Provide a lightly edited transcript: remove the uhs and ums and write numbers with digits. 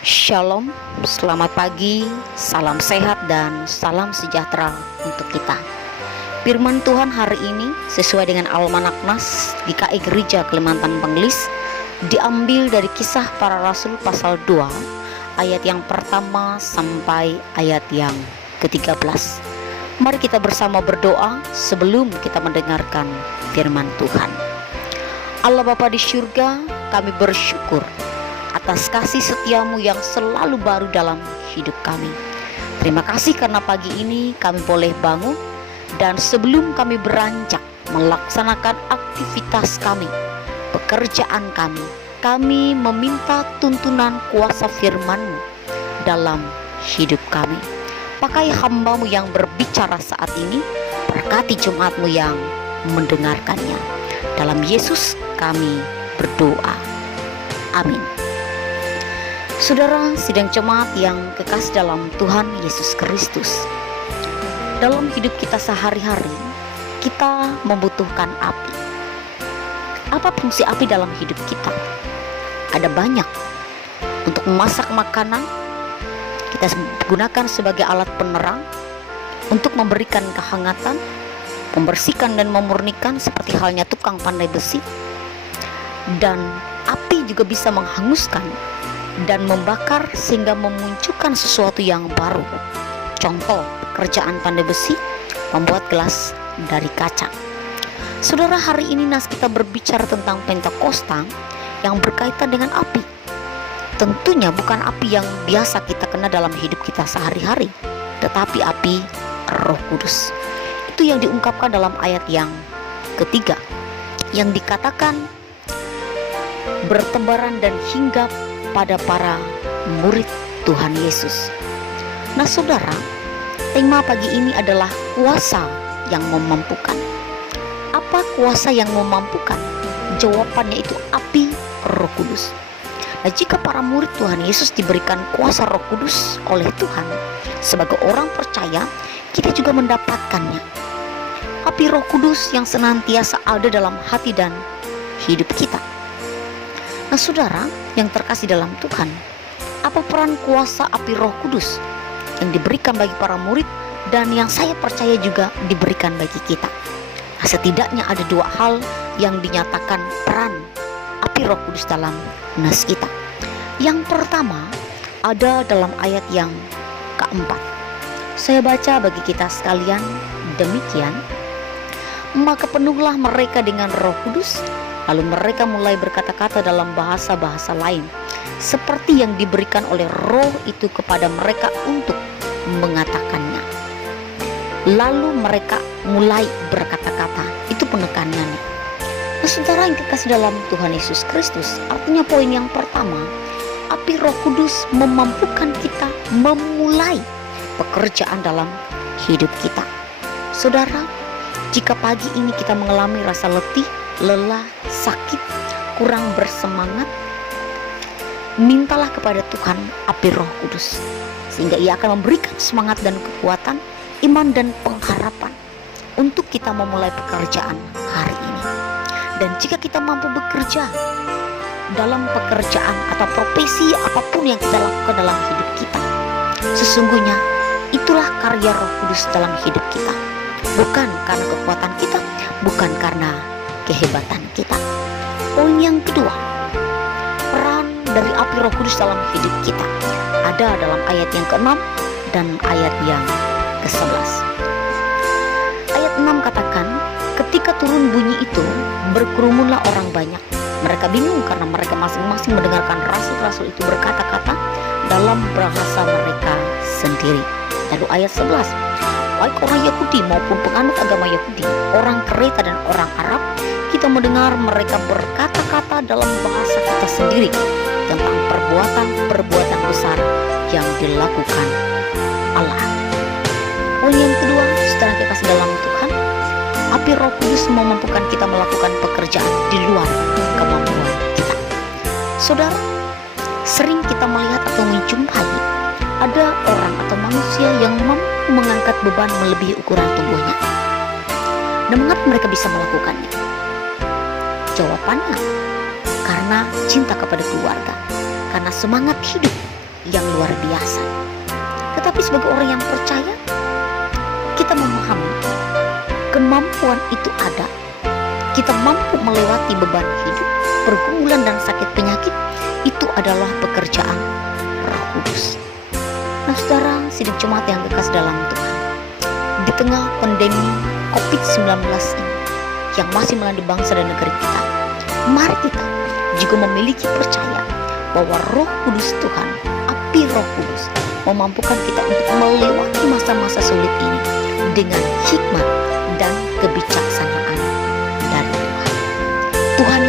Shalom, selamat pagi, salam sehat dan salam sejahtera untuk kita. Firman Tuhan hari ini sesuai dengan Almanak Nas GKI Gereja Kalimantan Banglis diambil dari Kisah Para Rasul pasal 2 ayat yang pertama sampai ayat yang ke-13. Mari kita bersama berdoa sebelum kita mendengarkan firman Tuhan. Allah Bapa di surga, kami bersyukur atas kasih setiamu yang selalu baru dalam hidup kami. Terima kasih karena pagi ini kami boleh bangun, dan sebelum kami beranjak melaksanakan aktivitas kami, pekerjaan kami meminta tuntunan kuasa firman-Mu dalam hidup kami. Pakai hamba-Mu yang berbicara saat ini, berkati jemaat-Mu yang mendengarkannya. Dalam Yesus kami berdoa. Amin. Saudara sidang jemaat yang kekasih dalam Tuhan Yesus Kristus, dalam hidup kita sehari-hari kita membutuhkan api. Apa fungsi api dalam hidup kita? Ada banyak. Untuk memasak makanan kita gunakan sebagai alat penerang, untuk memberikan kehangatan, membersihkan dan memurnikan seperti halnya tukang pandai besi. Dan api juga bisa menghanguskan dan membakar sehingga memunculkan sesuatu yang baru. Contoh, pekerjaan pandai besi membuat gelas dari kaca. Saudara, hari ini nas kita berbicara tentang Pentakosta yang berkaitan dengan api. Tentunya bukan api yang biasa kita kenal dalam hidup kita sehari-hari, tetapi api Roh Kudus. Itu yang diungkapkan dalam ayat yang ketiga, yang dikatakan bertebaran dan hinggap pada para murid Tuhan Yesus. Nah saudara, tema pagi ini adalah kuasa yang memampukan. Apa kuasa yang memampukan? Jawabannya itu api Roh Kudus. Nah, jika para murid Tuhan Yesus diberikan kuasa Roh Kudus oleh Tuhan, sebagai orang percaya kita juga mendapatkannya. Api Roh Kudus yang senantiasa ada dalam hati dan hidup kita. Nah saudara yang terkasih dalam Tuhan, apa peran kuasa api Roh Kudus yang diberikan bagi para murid dan yang saya percaya juga diberikan bagi kita? Nah, setidaknya ada dua hal yang dinyatakan peran api Roh Kudus dalam nas kita. Yang pertama ada dalam ayat yang keempat. Saya baca bagi kita sekalian demikian. Maka penuhlah mereka dengan Roh Kudus, lalu mereka mulai berkata-kata dalam bahasa-bahasa lain, seperti yang diberikan oleh Roh itu kepada mereka untuk mengatakannya. Lalu mereka mulai berkata-kata. Itu penekanannya. Nah, saudara yang dikasih dalam Tuhan Yesus Kristus, artinya poin yang pertama, api Roh Kudus memampukan kita memulai pekerjaan dalam hidup kita. Saudara, jika pagi ini kita mengalami rasa letih, lelah, sakit, kurang bersemangat, mintalah kepada Tuhan api Roh Kudus, sehingga Ia akan memberikan semangat dan kekuatan, iman dan pengharapan untuk kita memulai pekerjaan hari ini. Dan jika kita mampu bekerja dalam pekerjaan atau profesi apapun yang kita lakukan dalam hidup kita, sesungguhnya itulah karya Roh Kudus dalam hidup kita, bukan karena kekuatan kita, bukan karena kehebatan kita. Poin yang kedua, peran dari api Roh Kudus dalam hidup kita ada dalam ayat yang ke-6 dan ayat yang ke-11. Ayat 6 katakan, ketika turun bunyi itu, berkerumunlah orang banyak. Mereka bingung karena mereka masing-masing mendengarkan rasul-rasul itu berkata-kata dalam bahasa mereka sendiri. Lalu ayat 11, baik orang Yahudi maupun penganut agama Yahudi, orang Kreta dan orang Arab, kita mendengar mereka berkata-kata dalam bahasa kita sendiri tentang perbuatan-perbuatan besar yang dilakukan Allah. Poin yang kedua, setelah kita kasih dalam Tuhan, api Roh Kudus memampukan kita melakukan pekerjaan di luar kemampuan kita. Saudara, sering kita melihat atau menjumpai ada orang atau manusia yang mampu mengangkat beban melebihi ukuran tubuhnya. Dan mengapa mereka bisa melakukannya? Jawabannya karena cinta kepada keluarga, karena semangat hidup, yang luar biasa. Tetapi sebagai orang yang percaya, kita memahami kemampuan itu ada. Kita mampu melewati beban hidup, pergumulan dan sakit penyakit. Itu adalah pekerjaan Roh Kudus. Nah saudara, sidang jemaat yang kekasih dalam Tuhan, di tengah pandemi COVID-19 ini yang masih melanda bangsa dan negeri kita, mari kita juga memiliki percaya bahwa Roh Kudus Tuhan, api Roh Kudus, memampukan kita untuk melewati masa-masa sulit ini dengan hikmat dan kebijaksanaan dari Tuhan. Tuhan